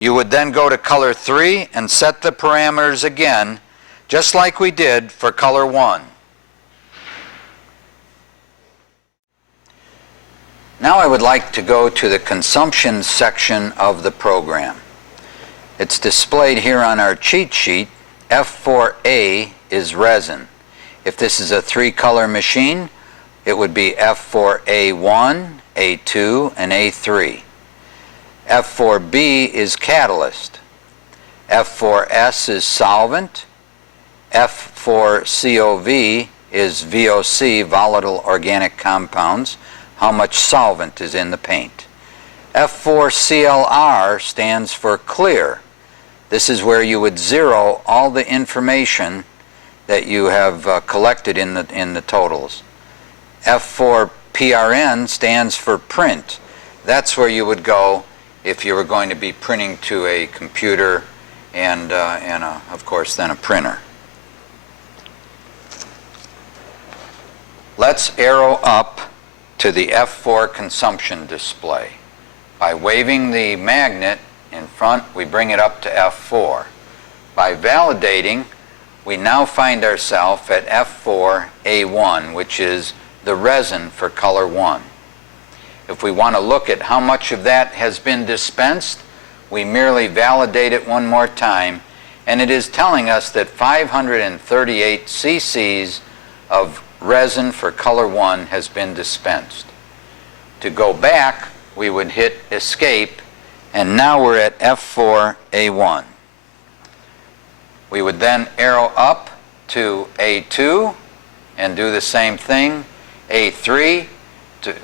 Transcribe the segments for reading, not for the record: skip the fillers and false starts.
You would then go to color 3 and set the parameters again, just like we did for color 1. Now I would like to go to the consumption section of the program. It's displayed here on our cheat sheet. F4A is resin. If this is a 3-color machine, it would be F4A1, A2, and A3. F4B is catalyst. F4S is solvent. F4COV is VOC, volatile organic compounds, how much solvent is in the paint. F4CLR stands for clear. This is where you would zero all the information that you have collected in the totals. F4PRN stands for print. That's where you would go if you were going to be printing to a computer and of course then a printer. Let's arrow up to the F4 consumption display. By waving the magnet in front, we bring it up to F4. By validating, we now find ourselves at F4A1, which is the resin for color 1. If we want to look at how much of that has been dispensed, we merely validate it one more time, and it is telling us that 538 cc's of resin for color 1 has been dispensed. To go back, we would hit escape, and now we're at F4A1. We would then arrow up to A2 and do the same thing. A3,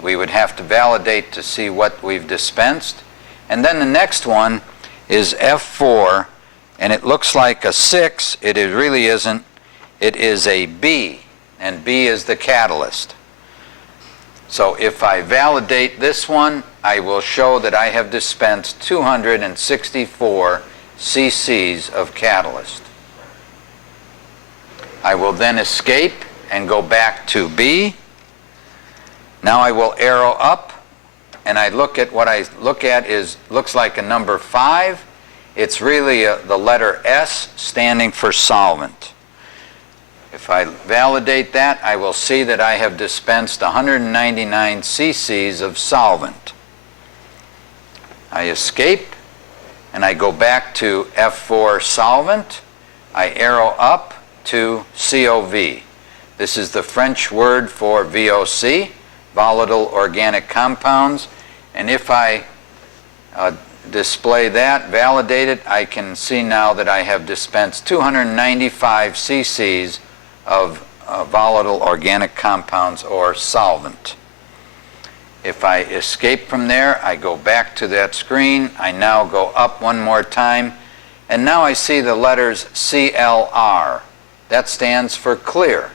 we would have to validate to see what we've dispensed. And then the next one is F4, and it looks like a 6. It really isn't. It is a B, and B is the catalyst. So if I validate this one, I will show that I have dispensed 264 cc's of catalyst. I will then escape and go back to B. Now I will arrow up, and I look at what I look at looks like a number 5. It's really the letter S standing for solvent. If I validate that, I will see that I have dispensed 199 cc's of solvent. I escape, and I go back to F4 solvent. I arrow up to COV. This is the French word for VOC, volatile organic compounds, and if I display that, validate it, I can see now that I have dispensed 295 cc's of volatile organic compounds or solvent. If I escape from there, I go back to that screen. I now go up one more time, and now I see the letters CLR. That stands for clear.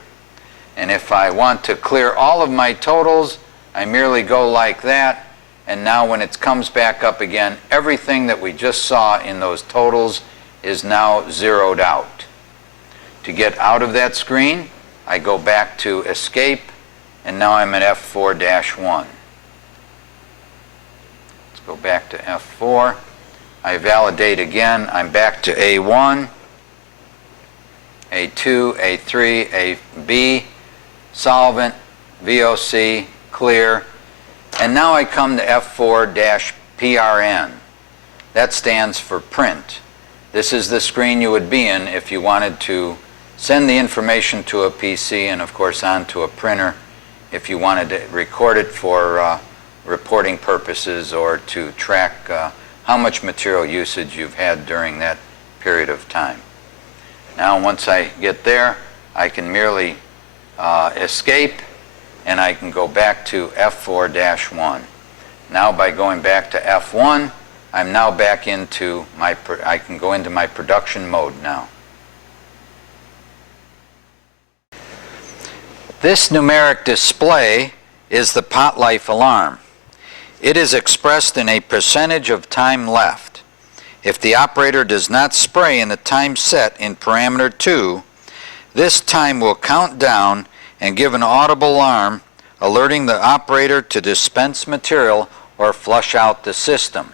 And if I want to clear all of my totals, I merely go like that, and now when it comes back up again, everything that we just saw in those totals is now zeroed out. To get out of that screen, I go back to escape, and now I'm at F4-1. Let's go back to F4. I validate again. I'm back to A1, A2, A3, AB, solvent, VOC, clear, and now I come to F4-PRN. That stands for print. This is the screen you would be in if you wanted to send the information to a PC and of course onto a printer if you wanted to record it for reporting purposes or to track how much material usage you've had during that period of time. Now once I get there, I can merely escape, and I can go back to F4-1. Now by going back to F1, I'm now back into I can go into my production mode now. This numeric display is the pot life alarm. It is expressed in a percentage of time left. If the operator does not spray in the time set in parameter 2, this time will count down and give an audible alarm alerting the operator to dispense material or flush out the system.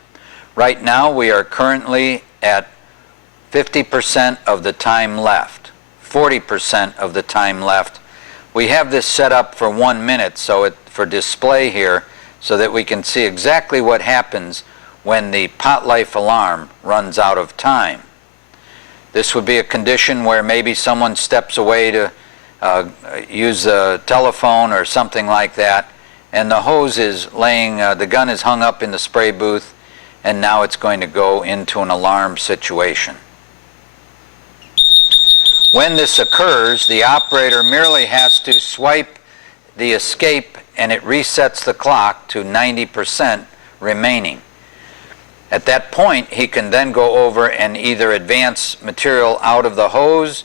Right now we are currently at 50% of the time left, 40% of the time left. We have this set up for 1 minute for display here so that we can see exactly what happens when the pot life alarm runs out of time. This would be a condition where maybe someone steps away to use a telephone or something like that, and the hose is laying, the gun is hung up in the spray booth, and now it's going to go into an alarm situation. When this occurs, the operator merely has to swipe the escape and it resets the clock to 90% remaining. At that point, he can then go over and either advance material out of the hose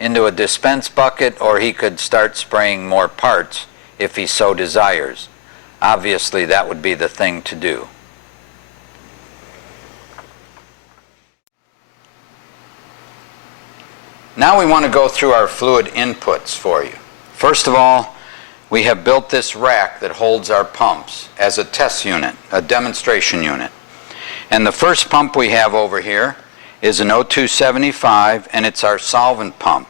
into a dispense bucket, or he could start spraying more parts if he so desires. Obviously, that would be the thing to do. Now we want to go through our fluid inputs for you. First of all, we have built this rack that holds our pumps as a test unit, a demonstration unit. And the first pump we have over here is an 0275, and it's our solvent pump.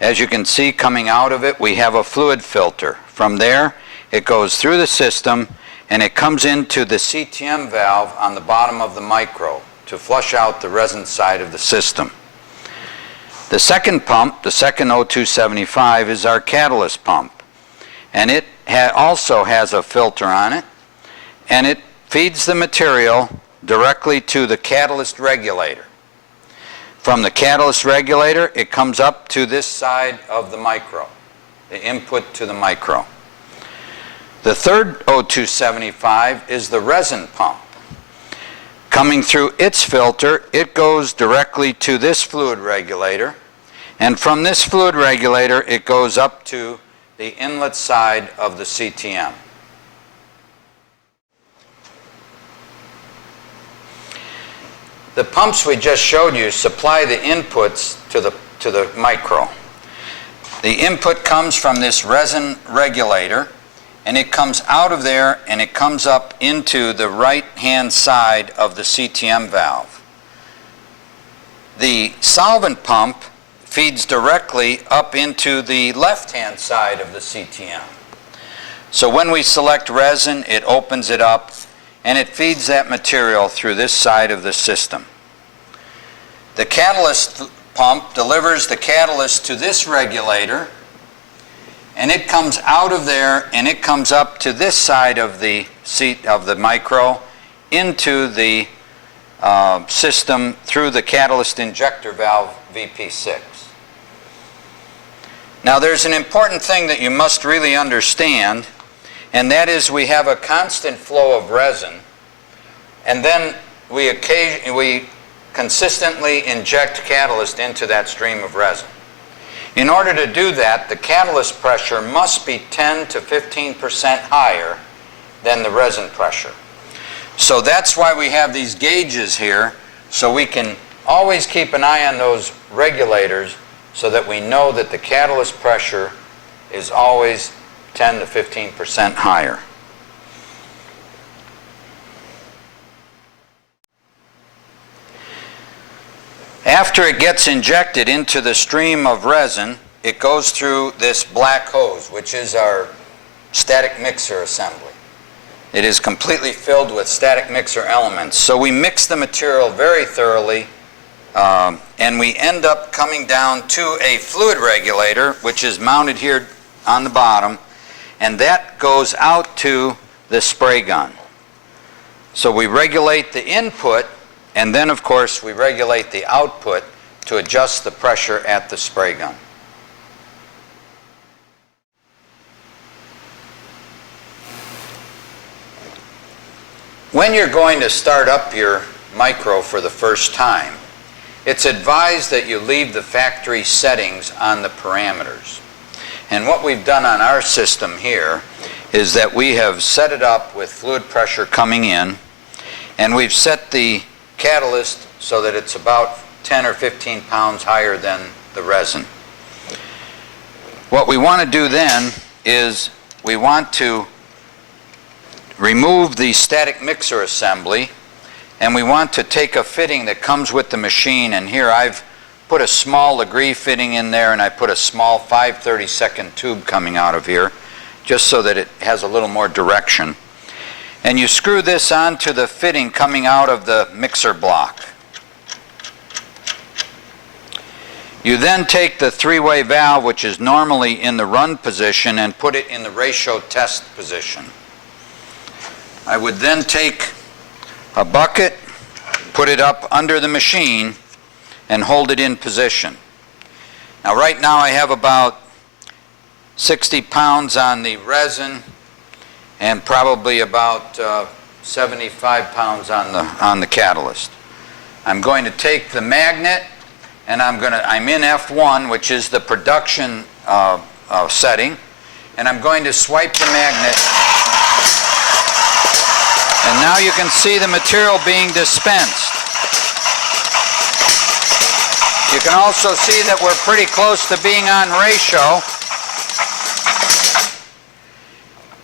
As you can see, coming out of it, we have a fluid filter. From there, it goes through the system and it comes into the CTM valve on the bottom of the micro to flush out the resin side of the system. The second pump, the second 0275, is our catalyst pump, and it also has a filter on it, and it feeds the material directly to the catalyst regulator. From the catalyst regulator, it comes up to this side of the micro, the input to the micro. The third 0275 is the resin pump. Coming through its filter, it goes directly to this fluid regulator, and from this fluid regulator, it goes up to the inlet side of the CTM. The pumps we just showed you supply the inputs to the micro. The input comes from this resin regulator, and it comes out of there and it comes up into the right-hand side of the CTM valve. The solvent pump feeds directly up into the left-hand side of the CTM. So when we select resin, it opens it up and it feeds that material through this side of the system. The catalyst pump delivers the catalyst to this regulator, and it comes out of there and it comes up to this side of the seat of the micro into the system through the catalyst injector valve VP6. Now there's an important thing that you must really understand, and that is we have a constant flow of resin, and then we consistently inject catalyst into that stream of resin. In order to do that, the catalyst pressure must be 10 to 15% higher than the resin pressure. So that's why we have these gauges here, so we can always keep an eye on those regulators so that we know that the catalyst pressure is always 10 to 15% higher. After it gets injected into the stream of resin, it goes through this black hose, which is our static mixer assembly. It is completely filled with static mixer elements. So we mix the material very thoroughly, and we end up coming down to a fluid regulator, which is mounted here on the bottom, and that goes out to the spray gun. So we regulate the input, and then, of course, we regulate the output to adjust the pressure at the spray gun. When you're going to start up your micro for the first time, it's advised that you leave the factory settings on the parameters. And what we've done on our system here is that we have set it up with fluid pressure coming in, and we've set the catalyst so that it's about 10 or 15 pounds higher than the resin. What we want to do then is we want to remove the static mixer assembly and we want to take a fitting that comes with the machine, and here I've put a small Legree fitting in there, and I put a small 5/32 tube coming out of here, just so that it has a little more direction. And you screw this onto the fitting coming out of the mixer block. You then take the three-way valve, which is normally in the run position, and put it in the ratio test position. I would then take a bucket, put it up under the machine, and hold it in position. Now right now I have about 60 pounds on the resin and probably about 75 pounds on the catalyst. I'm going to take the magnet, and I'm in F1, which is the production setting, and I'm going to swipe the magnet, and now you can see the material being dispensed. You can also see that we're pretty close to being on ratio.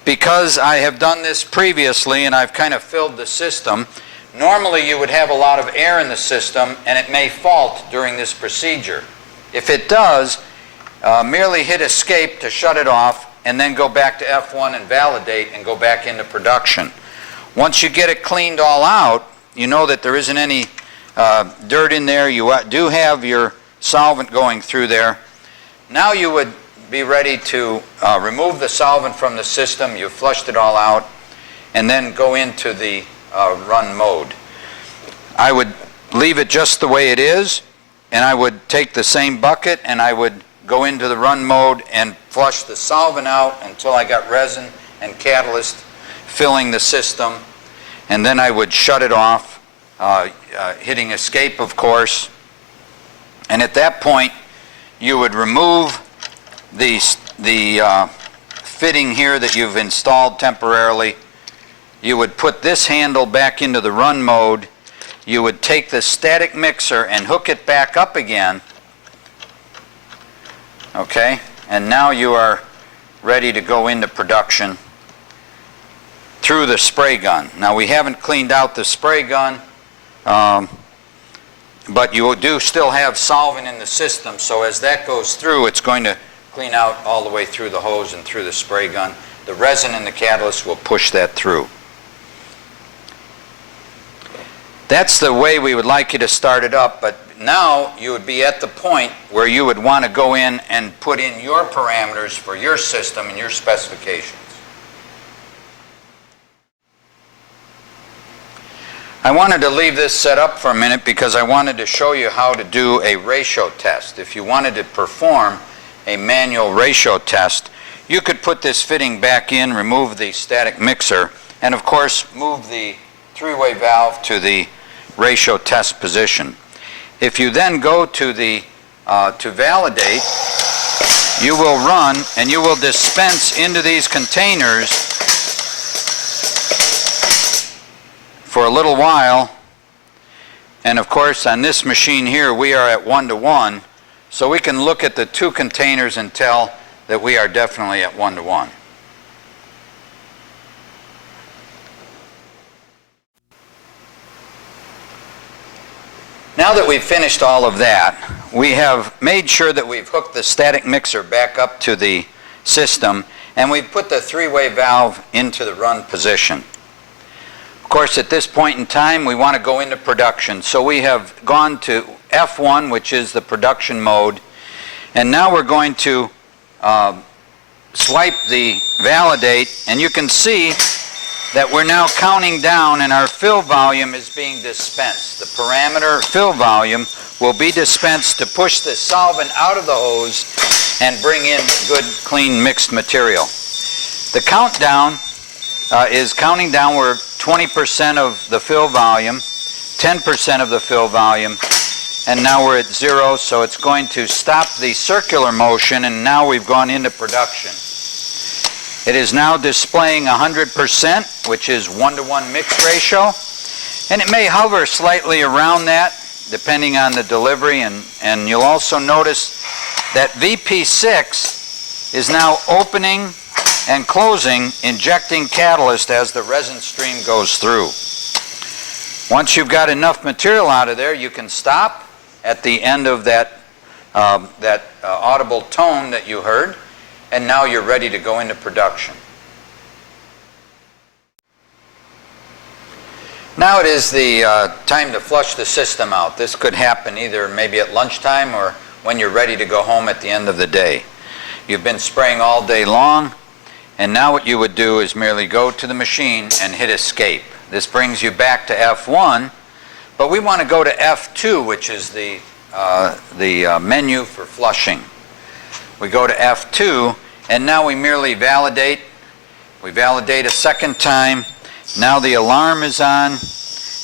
Because I have done this previously and I've kind of filled the system, normally you would have a lot of air in the system and it may fault during this procedure. If it does, merely hit escape to shut it off and then go back to F1 and validate and go back into production. Once you get it cleaned all out, you know that there isn't any dirt in there. You do have your solvent going through there. Now you would be ready to remove the solvent from the system. You've flushed it all out, and then go into the run mode. I would leave it just the way it is, and I would take the same bucket and I would go into the run mode and flush the solvent out until I got resin and catalyst filling the system, and then I would shut it off, hitting escape, of course. And at that point you would remove the fitting here that you've installed temporarily. You would put this handle back into the run mode. You would take the static mixer and hook it back up again. Okay, and now you are ready to go into production through the spray gun. Now we haven't cleaned out the spray gun, but you do still have solvent in the system, so as that goes through, it's going to clean out all the way through the hose and through the spray gun. The resin and the catalyst will push that through. That's the way we would like you to start it up, but now you would be at the point where you would want to go in and put in your parameters for your system and your specifications. I wanted to leave this set up for a minute because I wanted to show you how to do a ratio test. If you wanted to perform a manual ratio test, you could put this fitting back in, remove the static mixer, and of course move the three-way valve to the ratio test position. If you then go to the to validate, you will run and you will dispense into these containers for a little while, and of course on this machine here we are at 1:1, so we can look at the two containers and tell that we are definitely at 1:1. Now that we've finished all of that, we have made sure that we've hooked the static mixer back up to the system, and we've put the three-way valve into the run position. Of course, at this point in time, we want to go into production. So we have gone to F1, which is the production mode, and now we're going to swipe the validate, and you can see that we're now counting down and our fill volume is being dispensed. The parameter fill volume will be dispensed to push the solvent out of the hose and bring in good, clean, mixed material. The countdown is counting down. We're 20% of the fill volume, 10% of the fill volume, and now we're at 0, so it's going to stop the circular motion, and now we've gone into production. It is now displaying 100%, which is 1:1 mix ratio, and it may hover slightly around that depending on the delivery, and you'll also notice that VP6 is now opening and closing, injecting catalyst as the resin stream goes through. Once you've got enough material out of there, you can stop at the end of that, audible tone that you heard, and now you're ready to go into production. Now it is the time to flush the system out. This could happen either maybe at lunchtime or when you're ready to go home at the end of the day. You've been spraying all day long, and now what you would do is merely go to the machine and hit escape. This brings you back to F1, but we want to go to F2, which is the menu for flushing. We go to F2, and now we merely validate. We validate a second time. Now the alarm is on,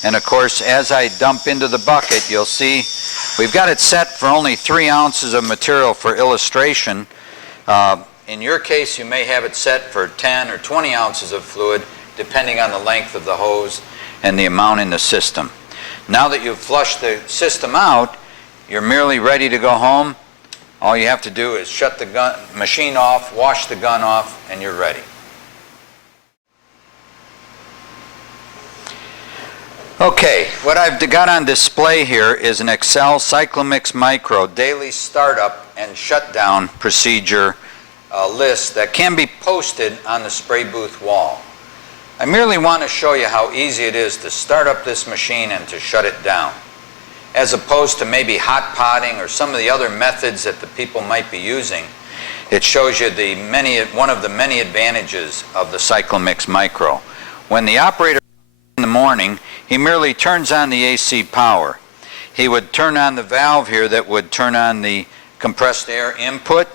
and of course as I dump into the bucket, you'll see we've got it set for only 3 ounces of material for illustration. In your case, you may have it set for 10 or 20 ounces of fluid, depending on the length of the hose and the amount in the system. Now that you've flushed the system out, you're merely ready to go home. All you have to do is shut the machine off, wash the gun off, and you're ready. Okay, what I've got on display here is an Excel CYCLOMIX Micro daily startup and shutdown procedure list that can be posted on the spray booth wall. I merely want to show you how easy it is to start up this machine and to shut it down, as opposed to maybe hot potting or some of the other methods that the people might be using. It shows you one of the many advantages of the CYCLOMIX Micro. When the operator in the morning, he merely turns on the AC power. He would turn on the valve here that would turn on the compressed air input.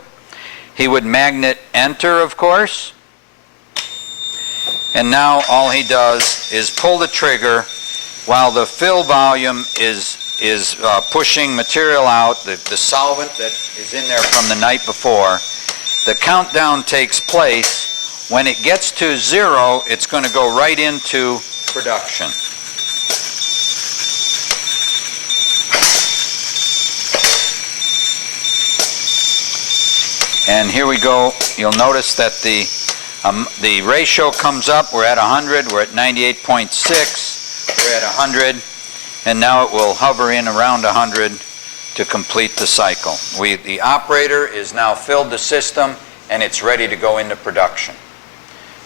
He would magnet enter, of course. And now all he does is pull the trigger while the fill volume is pushing material out, the solvent that is in there from the night before. The countdown takes place. When it gets to 0, it's going to go right into production. And here we go. You'll notice that the ratio comes up. We're at 100. We're at 98.6. We're at 100. And now it will hover in around 100 to complete the cycle. The operator is now filled the system, and it's ready to go into production.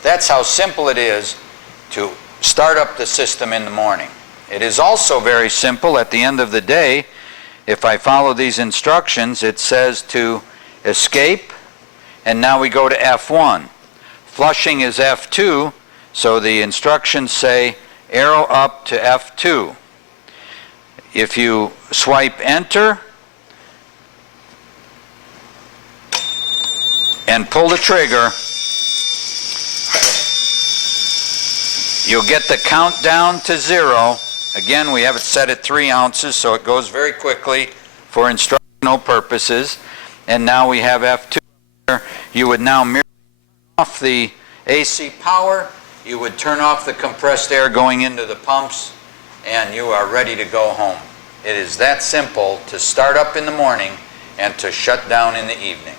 That's how simple it is to start up the system in the morning. It is also very simple at the end of the day. If I follow these instructions, it says to escape, and now we go to F1. Flushing is F2, so the instructions say arrow up to F2. If you swipe enter and pull the trigger, you'll get the countdown to 0. Again, we have it set at 3 ounces, so it goes very quickly for instructional purposes. And now we have F2. You would now merely turn off the AC power. You would turn off the compressed air going into the pumps, and you are ready to go home. It is that simple to start up in the morning and to shut down in the evening.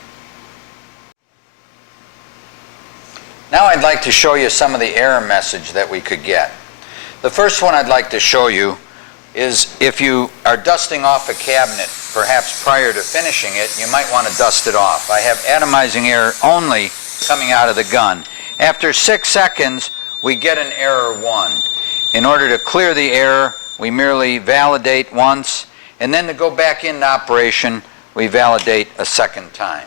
Now I'd like to show you some of the error message that we could get. The first one I'd like to show you is if you are dusting off a cabinet, perhaps prior to finishing it, you might want to dust it off. I have atomizing air only coming out of the gun. After 6 seconds, we get an error 1. In order to clear the error, we merely validate once, and then to go back into operation, we validate a second time.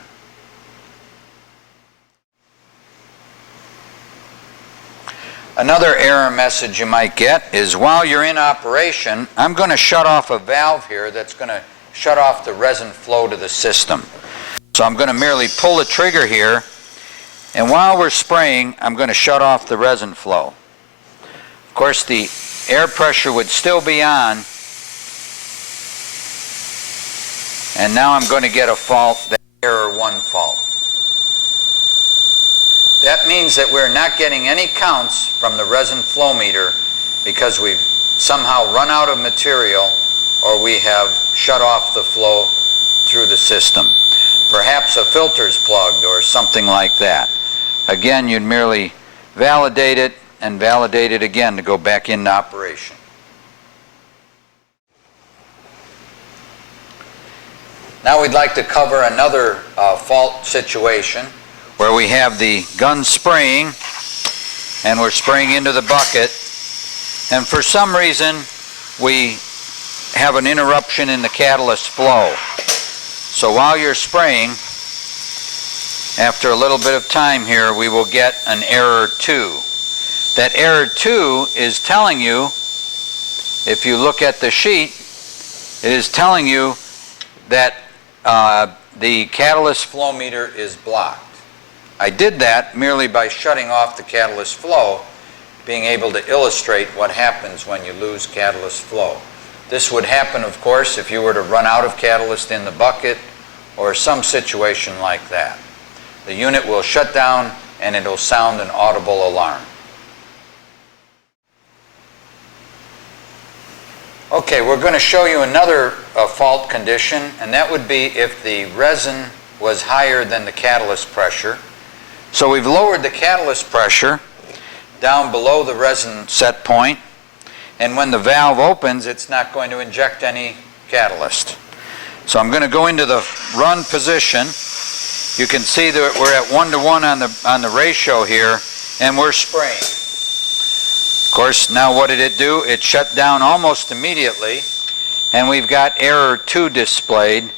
Another error message you might get is while you're in operation, I'm going to shut off a valve here that's going to shut off the resin flow to the system. So I'm going to merely pull the trigger here, and while we're spraying, I'm going to shut off the resin flow. Of course, the air pressure would still be on, and now I'm going to get a fault, that error 1 fault. That means that we're not getting any counts from the resin flow meter because we've somehow run out of material or we have shut off the flow through the system. Perhaps a filter's plugged or something like that. Again, you'd merely validate it and validate it again to go back into operation. Now we'd like to cover another fault situation where we have the gun spraying and we're spraying into the bucket, and for some reason we have an interruption in the catalyst flow. So while you're spraying, after a little bit of time here, we will get an error 2. That error 2 is telling you, if you look at the sheet, it is telling you that the catalyst flow meter is blocked. I did that merely by shutting off the catalyst flow, being able to illustrate what happens when you lose catalyst flow. This would happen, of course, if you were to run out of catalyst in the bucket or some situation like that. The unit will shut down and it'll sound an audible alarm. Okay, we're going to show you another fault condition, and that would be if the resin was higher than the catalyst pressure. So we've lowered the catalyst pressure down below the resin set point, and when the valve opens, it's not going to inject any catalyst. So I'm going to go into the run position. You can see that we're at 1:1 on the ratio here, and we're spraying. Of course, now what did it do? It shut down almost immediately, and we've got error 2 displayed,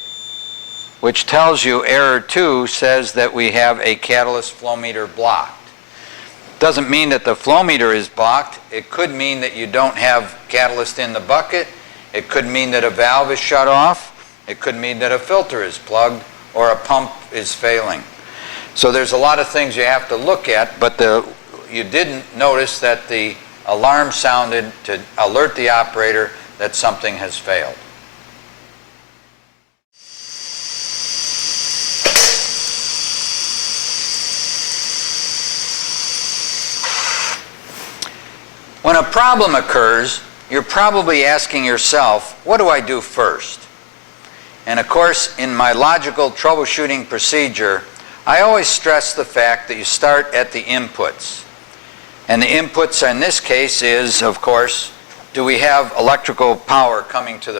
which tells you error 2 says that we have a catalyst flow meter blocked. Doesn't mean that the flow meter is blocked. It could mean that you don't have catalyst in the bucket. It could mean that a valve is shut off. It could mean that a filter is plugged or a pump is failing. So there's a lot of things you have to look at, but you didn't notice that the alarm sounded to alert the operator that something has failed. When a problem occurs, you're probably asking yourself, what do I do first? And of course, in my logical troubleshooting procedure, I always stress the fact that you start at the inputs. And the inputs in this case is, of course, do we have electrical power coming to the